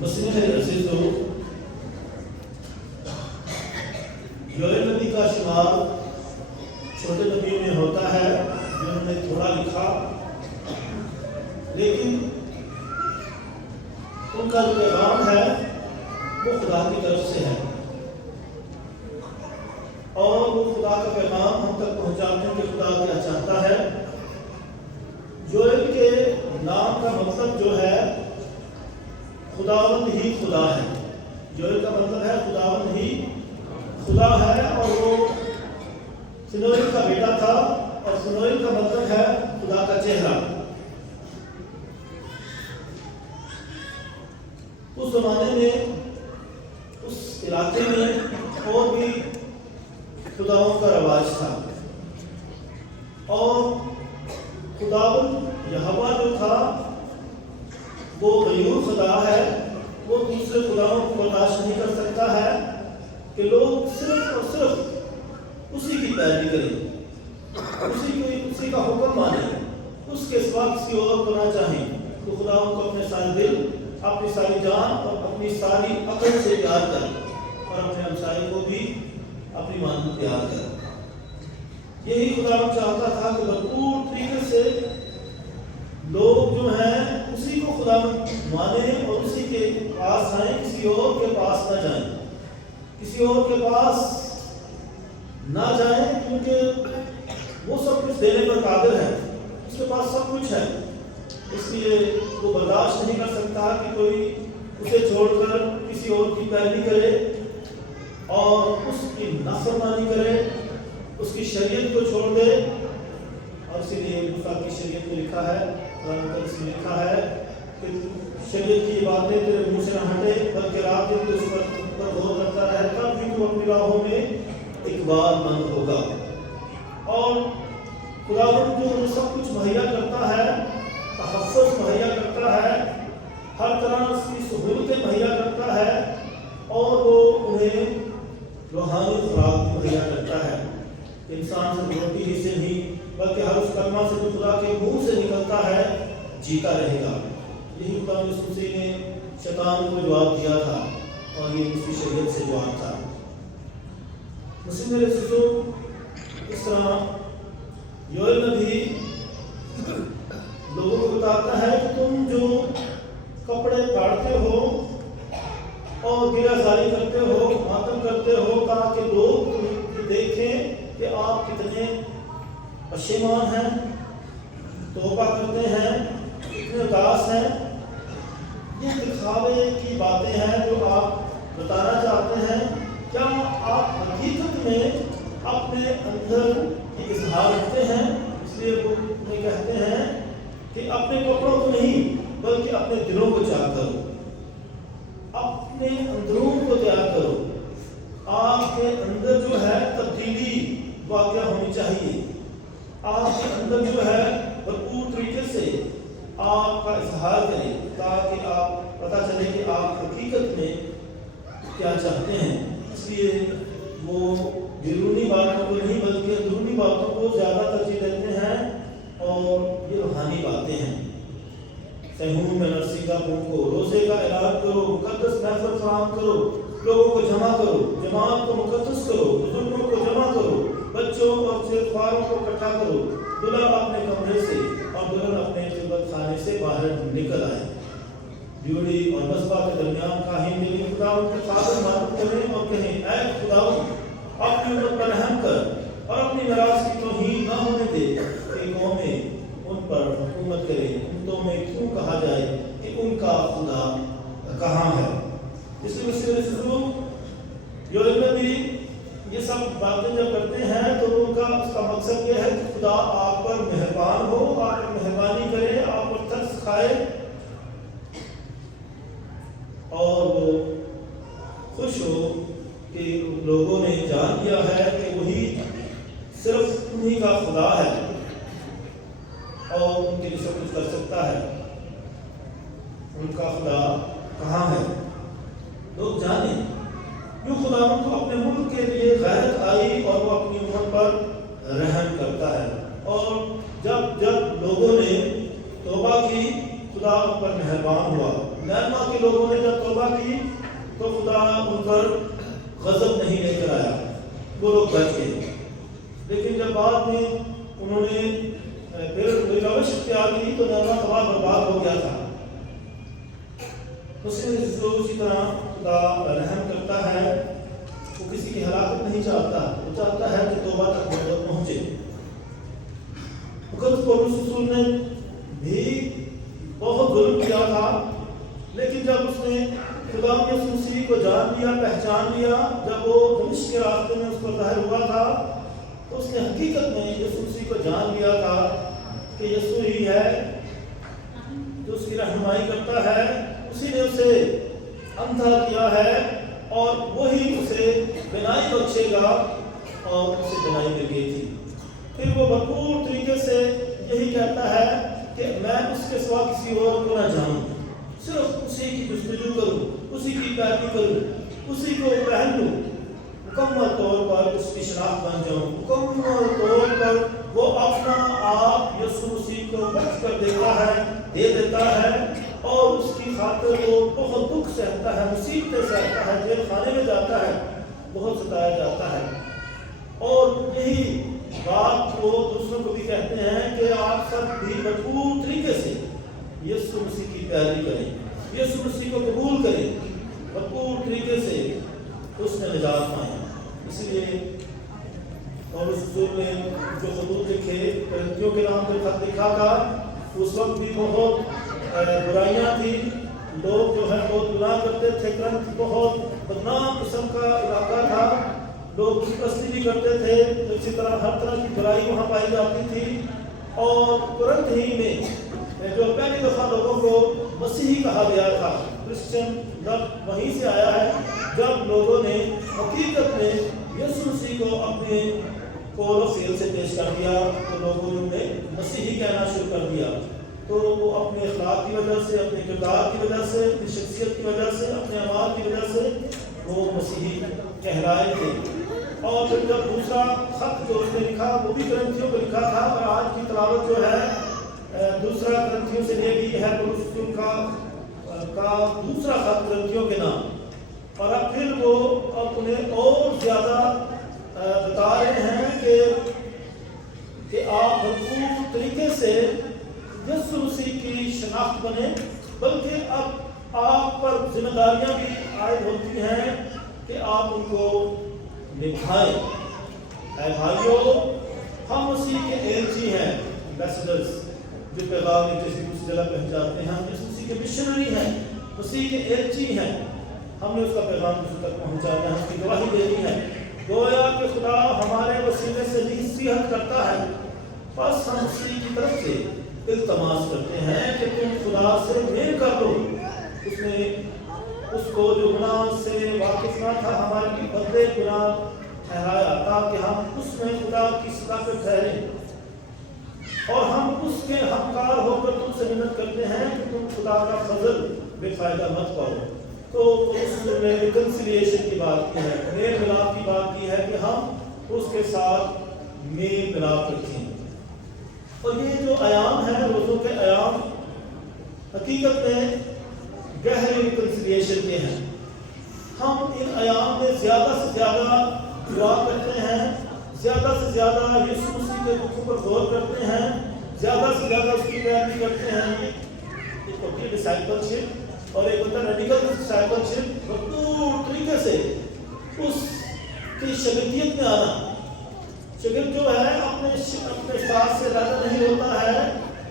مسلم ہے عزیز تو یوئل نبی کا شمار چھوٹے نبیوں میں ہوتا ہے جنہوں نے تھوڑا لکھا، لیکن ان کا جو پیغام ہے وہ خدا کی طرف سے ہے، اور وہ خدا کا پیغام ہم تک پہنچاتے ہیں کہ خدا کیا چاہتا ہے۔ یوئل کے نام کا مطلب جو ہے خداوند ہی خدا ہے۔ یوئل کا مطلب ہے خداوند ہی خدا ہے، اور وہ سنوئیل کا بیٹا تھا، اور سنوئیل کا مطلب ہے خدا کا چہرہ۔ اس زمانے میں اس علاقے میں اور بھی خداؤں کا رواج تھا، اور خداوند یہوہ جو تھا وہ غیور خدا ہے، وہ دوسرے خداؤں کو برداشت نہیں کر سکتا ہے کہ لوگ صرف اور صرف اسی کی پیروی کریں، اسی کا حکم مانیں، اس کے سوا کسی اور کو نہ چاہیں۔ تو خداؤں کو اپنے سارے دل، اپنی ساری جان اور اپنی ساری عقل سے پیار کر، اور اپنے ہمسائے کو بھی اپنی مانند پیار کر۔ یہی خداوند چاہتا تھا کہ بھرپور طریقے سے لوگ جو ہیں اسی کو خداوند مانیں اور اسی کے پاس آئیں، کسی اور کے پاس نہ جائیں، کسی اور کے پاس نہ جائیں، کیونکہ وہ سب کچھ دینے پر قادر ہے، اس کے پاس سب کچھ ہے۔ اس لیے وہ برداشت نہیں کر سکتا کہ کوئی اسے چھوڑ کر کسی اور کی پیروی کرے اور اس کی نافرمانی کرے، اس کی شریعت کو چھوڑ دے۔ اور اسی لیے موسیٰ کی شریعت میں لکھا ہے، قرآن مقدس میں لکھا ہے کہ شریعت کی باتیں تیرے منہ سے نہ ہٹے، بلکہ رات دن تو اس پر غور کرتا رہے، تب بھی تو اپنی راہوں میں اقبال مند ہوگا۔ اور خداوند جو سب کچھ مہیا کرتا ہے، تحفظ مہیا کرتا ہے، ہر طرح کی سہولتیں مہیا کرتا ہے، اور وہ انہیں روحانی خوراک مہیا کرتا ہے۔ انسان سے روٹی ہی سے نہیں بلکہ ہر اس کلمہ سے جو خدا کے منہ سے نکلتا ہے جیتا رہے گا۔ یہی خدا یسوع مسیح نے شیطان کو جواب دیا تھا، اور یہ اس کی شریعت سے جواب تھا۔ مسیح میرے عزیزو، اس طرح یوئل نبی لوگوں کو بتاتا ہے کہ تم جو کپڑے پھاڑتے ہو اور گلہ زاری کرتے ہو، ماتم کرتے ہو، تاکہ لوگ دیکھیں کہ آپ کتنے پشیمان ہیں، توبہ کرتے ہیں، کتنے اداس ہیں۔ یہ دکھاوے کی باتیں ہیں جو آپ بتانا چاہتے ہیں۔ کیا آپ حقیقت میں اپنے اندر یہ اظہار رکھتے ہیں؟ اس لیے وہ کہتے ہیں کہ اپنے کپڑوں کو نہیں بلکہ اپنے دلوں کو چاک کرو، اپنے اندرون کو تیار کرو۔ آپ کے اندر جو ہے تبدیلی واقع ہونی چاہیے، آپ کے اندر جو ہے بھرپور طریقے سے آپ کا اظہار کریں، تاکہ آپ پتہ چلے کہ آپ حقیقت میں کیا چاہتے ہیں۔ اس لیے وہ بیرونی باتوں کو نہیں بلکہ اندرونی باتوں کو زیادہ ترجیح دیتے ہیں، اور یہ روحانی باتیں ہیں۔ سہون میں نرسیدہ قوم کو روزے کا اعلان کرو، مقدس محفل فراہم کرو، لوگوں کو جمع کرو، جماعت کو مقدس کرو، بزرگوں کو جمع کرو، بچوں اور خواروں کو اکٹھا کرو، دلہا اپنے کمرے سے اور دلہن اپنے خلوت خانے سے باہر نکل آئے۔ ڈیوڑی اور مذبح کے درمیان کاہن نے خداوند کے قابل معبود کریں اور کہیں، اے خداوند اپنی امت پر رحم کر اور اپنی میراث کی توہین نہ ہونے دے کہ قومیں ان پر حکومت کریں۔ ان تو میں کیوں کہا جائے کہ ان کا خدا کہاں ہے؟ اس لیے یوئل نبی یہ سب باتیں جب کرتے ہیں تو ان کا اس کا مقصد یہ ہے کہ خدا آپ پر مہربان ہو، آپ پر مہربانی کرے، آپ پر ترس کھائے، اور وہ خوش ہو کہ لوگوں نے جان لیا ہے کہ وہی صرف انہی کا خدا ہے اور ان کے لیے سب کچھ کر سکتا ہے۔ ان کا خدا کہاں ہے؟ لوگ جانیں۔ یوں خداوند کو اپنے ملک کے لیے غیرت آئی اور وہ اپنی امت پر رحم کرتا ہے، اور جب لوگوں نے توبہ کی، خدا خدا ان پر مہربان ہوا۔ نینوا کے لوگوں نے جب توبہ کی تو خدا ان پر غضب نہیں لے کر آیا، وہ لوگ بچ گئے۔ لیکن جب بعد میں انہوں نے پھر روش اختیار کی تو نینوا تباہ برباد ہو گیا تھا۔ اسی طرح خدا رحم کرتا ہے، وہ کسی کی ہلاکت نہیں چاہتا، وہ چاہتا ہے کہ توبہ تک مدد پہنچے۔ مقدس پولس رسول نے بھی بہت ظلم کیا تھا، لیکن جب اس نے خدا یسوع مسیح کو جان لیا، پہچان لیا، جب وہ دمشق کے راستے میں اس کو ظاہر ہوا تھا تو اس نے حقیقت میں یسوع مسیح کو جان لیا تھا کہ یسوع ہی ہے جو اس کی رہنمائی کرتا ہے، اسی نے اسے اندھا کیا ہے اور وہی اسے بینائی بخشے گا، اور اسے بینائی مل گئی تھی۔ پھر وہ بھرپور طریقے سے یہی کہتا ہے کہ میں اس کے سوا کسی اور کو نہ جانوں، صرف اسی کی جستجو کروں، اسی کی پیروی کروں، اسی کو پہن لوں، مکمل طور پر اس کی شناخت بن جاؤں، مکمل طور پر وہ اپنا آپ یسوع مسیح کو وقف کر دیتا ہے، دے دیتا ہے، اور اس کی خاطر وہ بہت دکھ سہتا ہے، مصیبتیں سہتا ہے، جیل خانے میں جاتا ہے، بہت ستایا جاتا ہے۔ اور یہی بات وہ دوسروں کو بھی کہتے ہیں کہ آپ سب بھی بھرپور طریقے سے یسوع مسیح کی پیروی کریں، یسوع مسیح کو قبول کریں، بھرپور طریقے سے اس میں نجات پائیں۔ اس لیے پولس رسول نے جو خطوط لکھے، کرنتھیوں کے نام پر خط لکھا تھا، اس وقت بھی بہت برائیاں تھیں، لوگ جو ہے بہت گناہ کرتے تھے، کرنتھ بہت بدنام قسم کا علاقہ تھا، لوگ پرستی بھی کرتے تھے، اسی طرح ہر طرح کی برائی وہاں پائی جاتی تھی۔ اور کرنتھ ہی میں جو پہلی دفعہ لوگوں کو مسیحی کہا گیا تھا، کرسچن لفظ وہیں سے آیا ہے، جب لوگوں نے حقیقت میں یسوع مسیح کو اپنے قول و فعل سے پیش کر دیا تو لوگوں نے انہیں مسیحی کہنا شروع کر دیا۔ تو وہ اپنے اخلاق کی وجہ سے، اپنے کردار کی وجہ سے، اپنی شخصیت کی وجہ سے، اپنے اعمال کی وجہ سے وہ مسیحی کہلائے تھے۔ اور پھر جب دوسرا خط جو اس نے لکھا وہ بھی کرنتھیوں کو لکھا تھا، اور آج کی تلاوت جو ہے دوسرا کرنتھیوں سے لے لی ہے، پولس رسول کا دوسرا خط کرنتھیوں کے نام، اور اب پھر وہ اب انہیں اور زیادہ بتا رہے ہیں کہ آپ بھرپور طریقے سے یسوع مسیح کی شناخت بنے، بلکہ اب آپ پر ذمہ داریاں بھی عائد ہوتی ہیں کہ آپ ان کو نبھائیں۔ اے بھائیو، ہم مسیح کے ایلچی ہیں، ایمبیسڈرز، جو پیغام کسی دوسری جگہ پہنچاتے ہیں، ہم مسیح کے مشنری ہیں، مسیح کے ایلچی ہیں، ہم نے اس کا پیغام دوسروں تک پہنچانا ہے، اس کی گواہی دینی ہے۔ گویا کہ خدا ہمارے وسیلے سے نصیحت کرتا ہے، بس ہم مسیح کی طرف سے التماس کرتے ہیں کہ تم خدا سے میل کر لو۔ اس نے اس کو جو گناہ سے واقف نہ تھا ہمارے لیے بدلے گناہ ٹھہرایا تاکہ ہم اس میں خدا کی صداقت ٹھہریں، اور ہم اس کے حقدار ہو کر تم سے منت کرتے ہیں کہ تم خدا کا فضل بے فائدہ مت پاؤ۔ تو اس نے ریکنسیلیشن کی بات کی ہے، میل ملاپ کی بات کی ہے کہ ہم اس کے ساتھ میل ملاپ رکھیں۔ اور یہ جو ایام ہیں، روزوں کے ایام، حقیقت میں گہری ریکنسیلیشن کے ہیں۔ ہم ان ایام میں زیادہ سے زیادہ دعا کرتے ہیں، زیادہ سے زیادہ یسوع مسیح کے دکھوں پر غور کرتے ہیں، زیادہ سے زیادہ اس کی پیروی کرتے ہیں۔ ایک ہوتی ہے ڈسائپلشپ اور ایک ہوتا ہے ریڈیکل ڈسائپلشپ، بھرپور طریقے سے اس کی شاگردیت میں آنا۔ شاگرد جو ہے اپنے استاد سے زیادہ نہیں ہوتا ہے،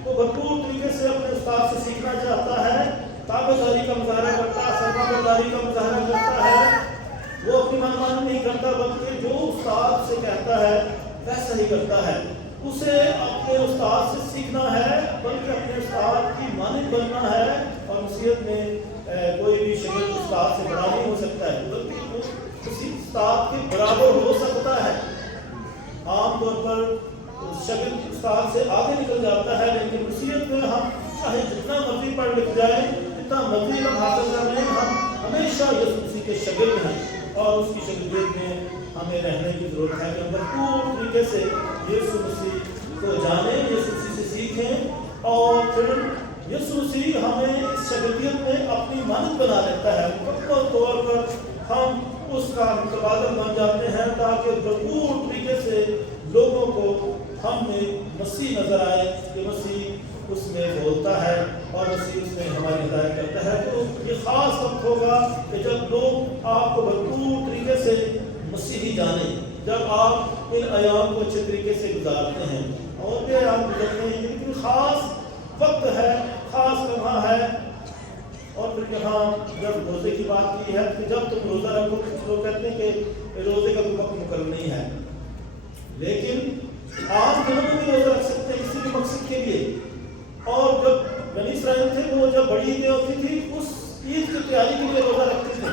وہ بھرپور طریقے سے اپنے استاد سے سیکھنا چاہتا ہے، تابعداری کا مظاہرہ کرتا ہے، فرمانبرداری کا مظاہرہ کرتا ہے، وہ اپنی منمانی نہیں کرتا بلکہ جو استاد سے کہتا ہے ویسا ہی کرتا ہے۔ اسے اپنے استاد سے سیکھنا ہے بلکہ اپنے استاد کی مانند بننا ہے، اور نصیحت میں کوئی بھی شاگرد استاد سے بڑا نہیں ہو سکتا ہے بلکہ وہ کسی استاد کے برابر ہو سکتا ہے۔ عام طور پر شاگرد استاد سے آگے نکل جاتا ہے، لیکن نصیحت میں ہم چاہے جتنا مرضی پڑھ لکھ جائیں، جتنا مرضی علم حاصل کر لیں، ہم ہمیشہ یسوع مسیح کے شاگرد ہیں، اور اس کی شاگردیت میں ہمیں رہنے کی ضرورت ہے کہ ہم بھرپور طریقے سے یسوع مسیح کو جانیں، یسوع مسیح سے سیکھیں، اور پھر یسوع مسیح ہمیں اس شخصیت میں اپنی مانند بنا لیتا ہے، مکمل طور پر ہم اس کا متبادل بن جاتے ہیں تاکہ بھرپور طریقے سے لوگوں کو ہم میں مسیح نظر آئے کہ مسیح اس میں بولتا ہے اور مسیح اس میں ہماری ہدایت کرتا ہے۔ تو یہ خاص وقت ہوگا کہ جب لوگ آپ کو بھرپور طریقے سے مسیحی جانیں، جب آپ ان ایام کو اچھے طریقے سے گزارتے ہیں اور بھی ایام گزرتے ہیں، لیکن خاص وقت ہے، خاص لمحہ ہے۔ اور پھر یہاں جب روزے کی بات کی ہے کہ جب تم روزہ رکھو، کچھ لوگ کہتے ہیں کہ روزے کا کوئی وقت مقرر نہیں ہے، لیکن آپ دنوں میں بھی روزہ رکھ سکتے ہیں کسی بھی مقصد کے لیے۔ اور جب بنی اسرائیل تھے وہ جب بڑی عیدیں ہوتی تھی اس عید کی تیاری کے لیے روزہ رکھتے تھے،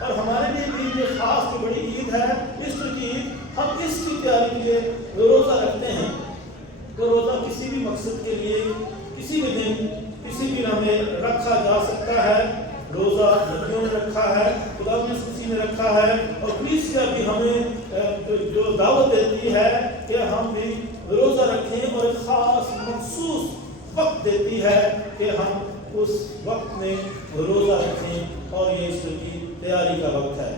اور ہمارے لیے بھی یہ خاص کی بڑی عید ہے عیسٹر کی عید، ہم اس کی تیاری کے لیے روزہ رکھتے ہیں۔ تو روزہ کسی بھی مقصد کے لیے کسی بھی دن کسی بھی لمحے رکھا جا سکتا ہے۔ روزہ نبیوں نے رکھا ہے، خدا مسیح نے رکھا ہے، اور کلیسیا بھی ہمیں جو دعوت دیتی ہے کہ ہم بھی روزہ رکھیں، اور ایک خاص مخصوص وقت دیتی ہے کہ ہم اس وقت میں روزہ رکھیں، اور یہ عیسٹر کی تیاری کا وقت ہے۔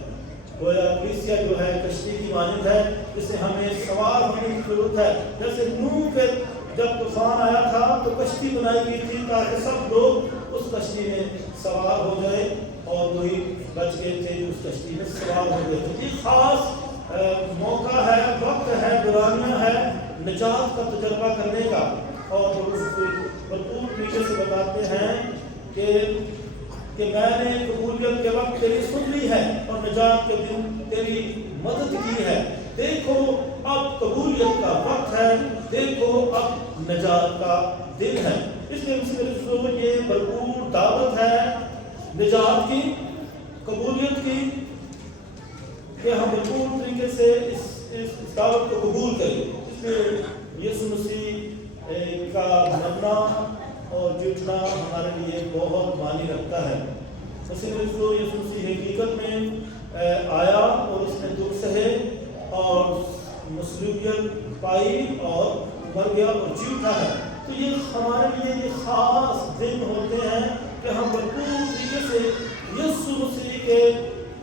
گویا کلیسیا جو ہے کشتی کی مانند ہے جسے ہمیں سوار ہونے کی ضرورت ہے۔ جیسے نوح کے جب طوفان آیا تھا تو کشتی بنائی گئی تھی تاکہ سب لوگ اس کشتی میں سوار ہو جائے، اور وہی بچ گئے تھے جو اس کشتی میں سوار ہو گئے تھے۔ یہ خاص موقع ہے، وقت ہے، دورانیہ ہے نجات کا تجربہ کرنے کا، اور بھرپور طریقے سے بتاتے ہیں کہ میں نے قبولیت کے وقت تیری سن لی ہے اور نجات کے دن تیری مدد کی ہے۔ دیکھو اب قبولیت کا وقت ہے، دیکھو اب نجات کا دن ہے۔ اس لیے یہ بھرپور دعوت ہے نجات کی، قبولیت کی، کہ ہم بھرپور طریقے سے اس دعوت کو قبول کریں۔ اس لیے یسوع مسیح کا مرنا اور جٹنا ہمارے لیے بہت معنی رکھتا ہے۔ یسوع مسیح حقیقت میں آیا اور اس نے دکھ سہے اور مصلوبیت پائی اور مر گیا اور جی اٹھا ہے۔ تو یہ ہمارے لیے یہ خاص دن ہوتے ہیں کہ ہم بھرپور طریقے سے یسوع مسیح کے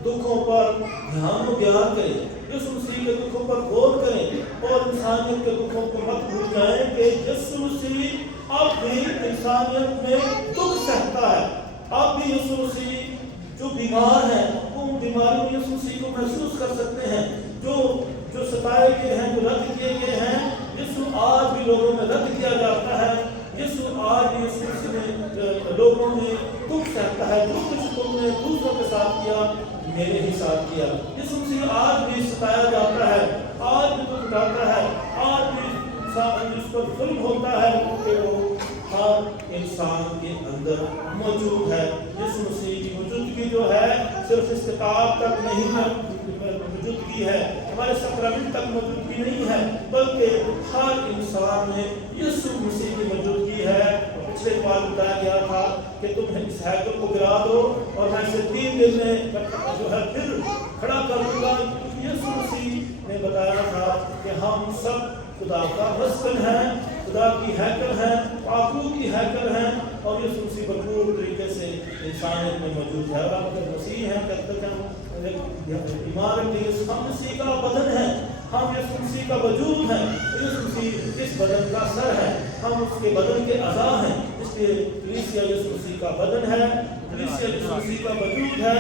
دکھوں پر دھیان و گیان کریں، یسوع مسیح کے دکھوں پر غور کریں، اور انسانیت کے دکھوں کو مت بھول جائیں کہ یسوع مسیح اب بھی انسانیت میں دکھ سہتا ہے۔ اب بھی یسوع مسیح جو بیمار ہیں وہ بیماریوں میں یسوع مسیح کو محسوس کر سکتے ہیں، جو ستائے گئے ہیں، جو رد کیے گئے ہیں، یسوع آج بھی لوگوں میں رد کیا جاتا ہے۔ یسوع آج بھی یسوع مسیح لوگوں میں دکھ سہتا ہے۔ جو کچھ تم نے دوسروں کے ساتھ کیا میرے ہی ساتھ کیا۔ یسوع مسیح آج بھی ستایا جاتا ہے، آج بھی دکھ اٹھاتا ہے، آج بھی جس پر ظلم ہوتا ہے کیونکہ وہ ہر انسان کے اندر موجود ہے۔ یسوع مسیح کی موجودگی جو ہے صرف استقامت تک نہیں ہے، موجودگی ہے ہمارے سکرامنٹ تک موجودگی نہیں ہے، بلکہ ہر انسان میں یسوع مسیح کی موجودگی ہے۔ پچھلے بار بتایا گیا تھا کہ تم اس ہیکل کو گرا دو اور میں اسے 3 دن میں جو ہے پھر کھڑا کر دوں گا۔ یسوع مسیح نے بتایا تھا کہ ہم سب خدا کا مسکن ہے، خدا کی ہیکل ہے، پاکوں کی ہیکل ہے، اور یسوع مسیح بھرپور طریقے سے انسانیت میں موجود ہے۔ اور آپ جب مسیح ہیں کہتے ہیں ایمان رکھتے ہیں ہم مسیح کا بدن ہے، ہم یسوع مسیح کا وجود ہے، یسوع مسیح اس بدن کا سر ہے، ہم اس کے بدن کے اعضاء ہیں۔ اس لیے کلیسیا یسوع مسیح کا بدن ہے، کلیسیا یسوع مسیح کا وجود ہے،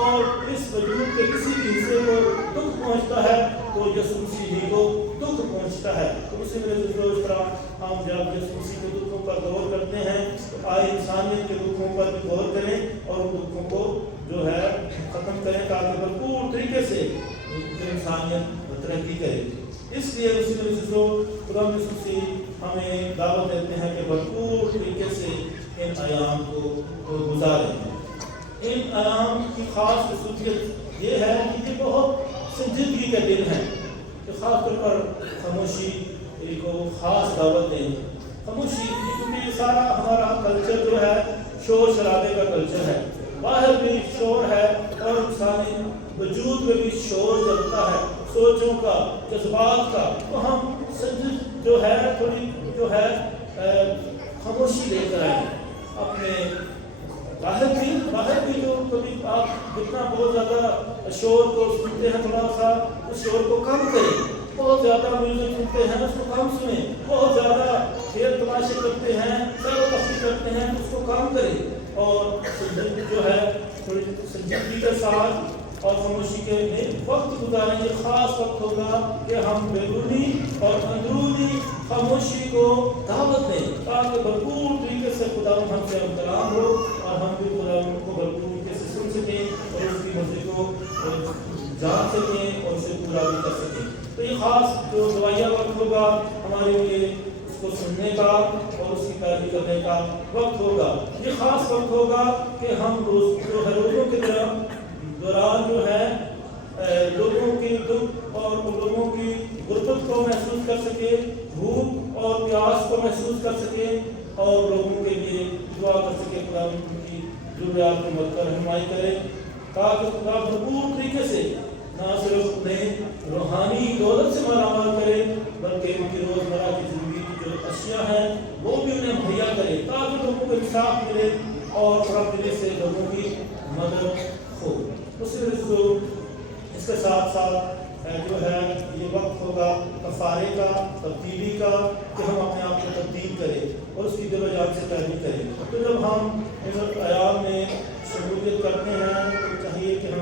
اور اس وجود کے کسی بھی حصے کو دکھ پہنچتا ہے تو یسوع مسیح ہی کو دکھ پہنچتا ہے۔ تو اسی میں اس طرح ہم جب یسوع مسیح کے دکھوں پر غور کرتے ہیں تو آئے انسانیت کے دکھوں پر بھی غور کریں اور ان دکھوں کو جو ہے ختم کریں تاکہ بھرپور طریقے سے انسانیت ترقی کرے۔ اس لیے اسی میں خدا مسیح ہمیں دعوت دیتے ہیں کہ بھرپور طریقے سے ان ایام کو گزاریں۔ ان ایام کی خاص خصوصیت یہ ہے کہ یہ بہت سنجیدگی کا دن ہے، کہ خاص طور پر خاموشی کو خاص دعوت دیں۔ خاموشی کیونکہ یہ سارا ہمارا کلچر جو ہے شور شرابے کا کلچر ہے، باہر بھی شور ہے اور انسانی وجود میں بھی شور چلتا ہے، سوچوں کا، جذبات کا۔ تو ہم سنجید جو ہے تھوڑی جو ہے خاموشی لے کر آئیں، اپنے باہر بھی جو کبھی آپ جتنا بہت زیادہ شور کو سنتے ہیں تھوڑا سا اس شور کو کم کریں، بہت زیادہ میوزک سنتے ہیں اس کو کم سنیں، بہت زیادہ کھیل تماشے کرتے ہیں سیر و تفریح کرتے ہیں اس کو کم کریں، اور جو ہے تھوڑی سنجیدگی کے ساتھ اور خاموشی کے میں وقت گزاریں۔ یہ خاص وقت ہوگا کہ ہم بیرونی اور اندرونی خاموشی کو دعوت دیں تاکہ بھرپور طریقے سے خدا ہم سے کلام ہو اور ہم بھی خدا کو بھرپور طریقے سے سن سکیں اور اس کی مرضی کو جان سکیں اور اسے پورا بھی کر سکیں۔ تو یہ خاص جو دوائیہ وقت ہوگا ہمارے لیے اس کو سننے کا اور اس کی پیروی کرنے کا وقت ہوگا۔ یہ خاص وقت ہوگا کہ ہم جو ہے روزوں کے دوران جو ہے لوگوں کی دکھ اور لوگوں کی غربت کو محسوس کر سکے، بھوک اور پیاس کو محسوس کر سکے اور لوگوں کے لیے دعا کر سکے، خدا ان کی ضروریات کو مد کر رہنمائی کرے تاکہ خدا بھرپور طریقے سے نہ صرف انہیں روحانی دولت سے مالا مال کرے بلکہ ان کی روزمرہ کی زندگی کی جو اشیاء ہیں وہ بھی انہیں مہیا کرے تاکہ لوگوں کو انصاف ملے اور خراب دلی سے لوگوں کی مدد ہو۔ اس کے ساتھ ساتھ جو ہے یہ وقت ہوگا کفارے کا، تبدیلی کا، کہ ہم اپنے آپ کو تبدیل کریں اور اس کی دل و جان سے پیروی کریں۔ تو جب ہم ان ایام میں شمولیت کرتے ہیں تو چاہیے کہ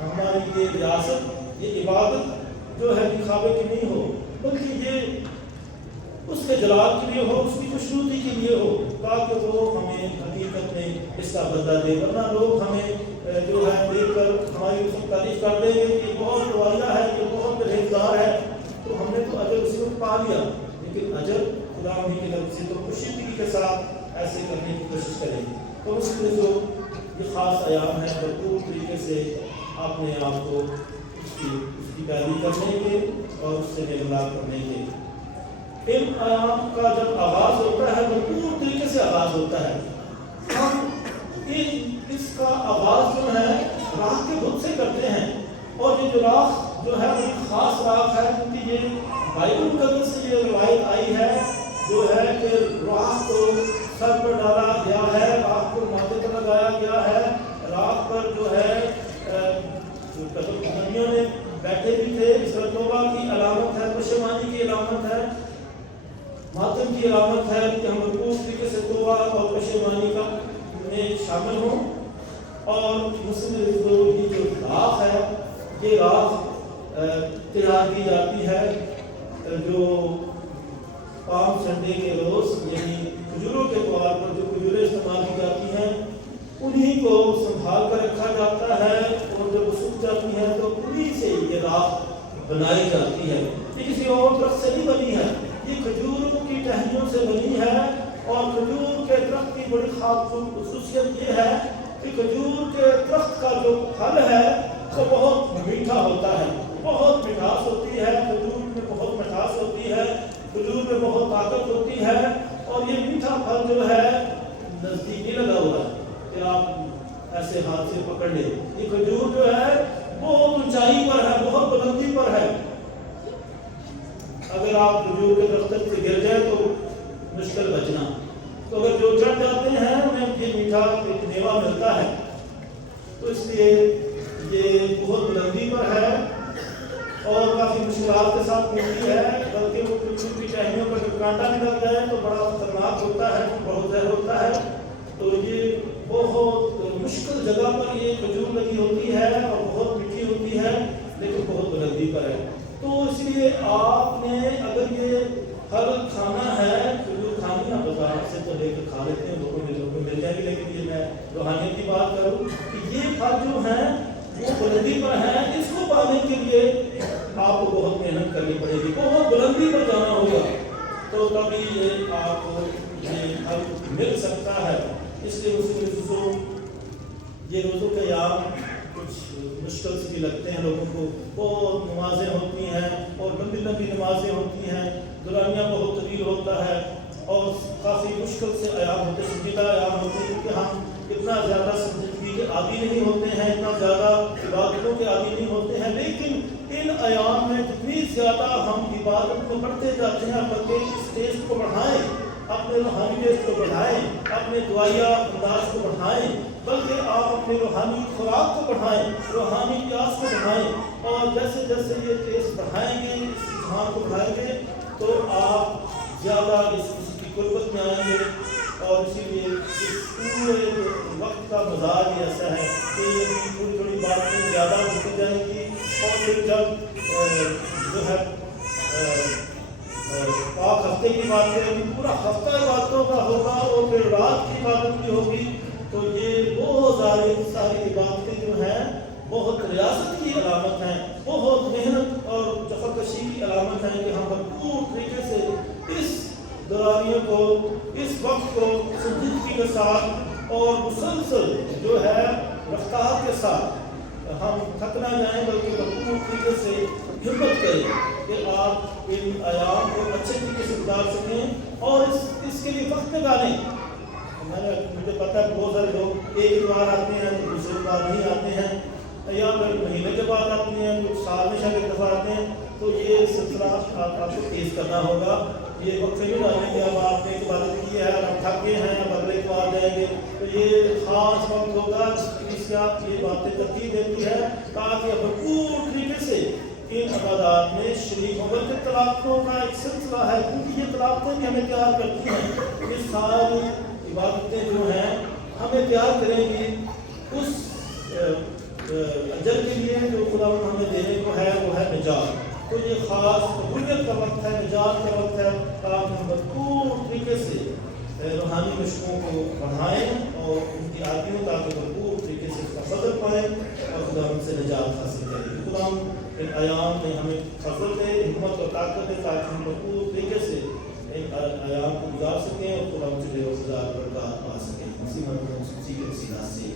ہماری یہ ریاست، یہ عبادت جو ہے دکھاوے کی نہیں ہو بلکہ یہ اس کے جلال کے لیے ہو، اس کی خوشنودی کے لیے ہو تاکہ وہ ہمیں حقیقت میں اس کا بدلہ دے، ورنہ لوگ ہمیں جو ہے دیکھ کر ہماری اس کی تعریف کر دیں گے کہ بہت رویہ ہے، یہ بہت پرہیزگار ہے، تو ہم نے تو اجر اسی وقت پا لیا، لیکن اجر خدا انہیں کی طرف سے تو خوشی کے ساتھ ایسے کرنے کی کوشش کریں۔ تو اس لیے جو یہ خاص ایام ہے بھرپور طریقے سے اپنے آپ کو اس کی پیروی کرنے کے اور اس سے میل ملاپ کرنے کے۔ ان ایام کا جب آغاز ہوتا ہے بھرپور طریقے سے آغاز ہوتا ہے، ہم اس کا آغاز جو ہے راہ کے بت سے کرتے ہیں، اور یہ جو راہ جو ہے وہ خاص راہ ہے کیونکہ یہ بائبل مقدس سے یہ روایت آئی ہے جو ہے کہ راہ کو سر پر ڈالا گیا ہے، راہ کو ماتھے پر لگایا گیا ہے، راہ پر جو ہے قدمیوں نے بیٹھے بھی تھے، اس پر توبہ کی علامت ہے، پشیمانی کی علامت ہے، ماتم کی علامت ہے کہ ہم بھرپور طریقے سے توبہ اور پشیمانی کا میں شامل ہوں۔ اور مسلم یہ جو راہ ہے یہ راہ تیار کی جاتی ہے جو پام سنڈے کے روز یعنی کھجوروں کے طور پر جو کھجوریں استعمال کی جاتی ہیں انہی کو سنبھال کر رکھا جاتا ہے، اور جب سوکھ جاتی ہیں تو انہی سے یہ راہ بنائی جاتی ہے۔ یہ کسی اور درخت سے نہیں بنی ہے، یہ کھجوروں کی ٹہنیوں سے بنی ہے، اور کھجور کے درخت کی بڑی خصوصیت یہ ہے کہ کھجور کے درخت کا جو پھل ہے وہ بہت میٹھا ہوتا ہے، بہت مٹھاس ہوتی ہے، کھجور میں بہت مٹھاس ہوتی ہے، کھجور میں بہت طاقت ہوتی ہے، اور یہ میٹھا پھل جو ہے نزدیک نہیں لگا ہوا ہے کہ آپ ایسے ہاتھ سے پکڑ لیں۔ یہ کھجور جو ہے بہت اونچائی پر ہے، بہت بلندی پر ہے، اگر آپ کھجور کے درخت سے گر جائے تو مشکل بچنا، تو اگر جو چڑھ جاتے ہیں انہیں یہ میٹھا ایک میوہ ملتا ہے، تو اس لیے یہ بہت بلندی پر ہے اور کافی مشکلات کے ساتھ ملتی ہے، بلکہ وہ کھجور کی ٹہنیوں پر جب کانٹا بھی لگ جائے تو بڑا خطرناک ہوتا ہے، بہت زہر ہوتا ہے، تو یہ بہت مشکل جگہ پر یہ کھجور لگی ہوتی ہے اور بہت میٹھی ہوتی ہے لیکن بہت بلندی پر ہے۔ تو اس لیے آپ نے اگر یہ پھل کھانا ہے، کھجور کھانی ہے، بازار سے تو لے کر کھا لیتے ہیں، لوگوں کو مل جائے گی، لیکن یہ میں روحانیت کی بات کروں کہ یہ پھل جو ہیں وہ بلندی پر ہیں، اس کو پانے کے لیے آپ کو بہت محنت کرنی پڑے گی، بہت بلندی پر جانا ہوگا، تو تبھی یہ آپ کو یہ پھل مل سکتا ہے۔ اس لیے یہ روزوں کے ایام کچھ مشکل سے بھی لگتے ہیں لوگوں کو، بہت نمازیں ہوتی ہیں اور لمبی لمبی نمازیں ہوتی ہیں، دورانیہ بہت طویل ہوتا ہے اور کافی مشکل سے ایام ہوتے، سنجیدہ ایام ہوتے ہیں، کیونکہ ہم اتنا زیادہ سنجیدگی کے عادی نہیں ہوتے ہیں، اتنا زیادہ عبادتوں کے عادی نہیں ہوتے ہیں، لیکن ان ایام میں جتنی زیادہ ہم عبادت کو بڑھتے جاتے ہیں، بلکہ اس ٹیسٹ کو بڑھائیں، اپنے روحانی ٹیسٹ کو بڑھائیں، اپنے اپنے دعائیا انداز کو بڑھائیں، بلکہ آپ اپنے روحانی خوراک کو بڑھائیں، روحانی پیاس کو بڑھائیں، اور جیسے جیسے یہ ٹیسٹ بڑھائیں گے، اس رجحان کو بڑھائیں گے، تو آپ زیادہ اس کی قربت میں آئیں گے۔ اور اسی لیے اس پورے وقت کا مزاج ہی ایسا ہے کہ یہ تھوڑی تھوڑی باتیں زیادہ ہوتی جائیں گی، اور پھر جب جو ہے پاک ہفتے کی بات کریں گے، پورا ہفتہ باتوں کا ہوگا، اور پھر رات کی عبادت بھی ہوگی، تو یہ بہت ساری عبادتیں جو ہیں بہت ریاست کی علامت ہیں، بہت محنت اور جفاکشی کی علامت ہیں کہ ہم بھرپور طریقے سے اس دراریوں کو، اس وقت کو سنجیدگی کے ساتھ اور مسلسل جو ہے رفتار کے ساتھ ہم تھک نہ جائیں، بلکہ بھرپور طریقے سے ہمت کریں کہ آپ ان ایام کو اچھے طریقے سے گزار سکیں، اور اس کے لیے وقت نکالیں۔ مجھے پتہ ہے بہت سارے لوگ ایک بار آتے ہیں تو دوسری بار نہیں آتے ہیں، یا پھر مہینے کے بعد آتے ہیں، کچھ سال میں شاید ایک دفعہ آتے ہیں، تو یہ سلسلہ آپ کو تیز کرنا ہوگا۔ یہ وقت سے نہیں ڈالیں کہ اب آپ نے عبادت کی ہے اور اب تھک گئے ہیں، اب اگلے کو آ جائیں گے، تو یہ خاص وقت ہوگا جس سے آپ یہ باتیں ترتیب دیتی ہے تاکہ بھرپور طریقے سے ان عبادات میں شریک ہوں۔ بلکہ طلاقوں کا ایک سلسلہ ہے، کیونکہ یہ طلاقیں بھی ہمیں تیار کرتی ہیں، یہ ساری عبادتیں جو ہیں ہمیں تیار کریں گی اس اجر کے لیے جو خدا ہمیں دینے کو ہے، وہ ہے نجات۔ تو یہ خاص قبولیت کا وقت ہے، نجات کا وقت ہے، تاکہ ہم بھرپور طریقے سے روحانی مشقوں کو بڑھائیں اور ان کی عادیوں تاکہ بھرپور طریقے سے اس کا فضل پائیں اور خدا ہم سے نجات حاصل کریں۔ خدا ان ایام میں ہمیں فضل دے، ہمت اور طاقت دے تاکہ ہم بھرپور طریقے سے ان ایام کو گزار سکیں اور خدا ہم سے بے وقت برکات پا سکیں۔ اسی کے وسیلہ سے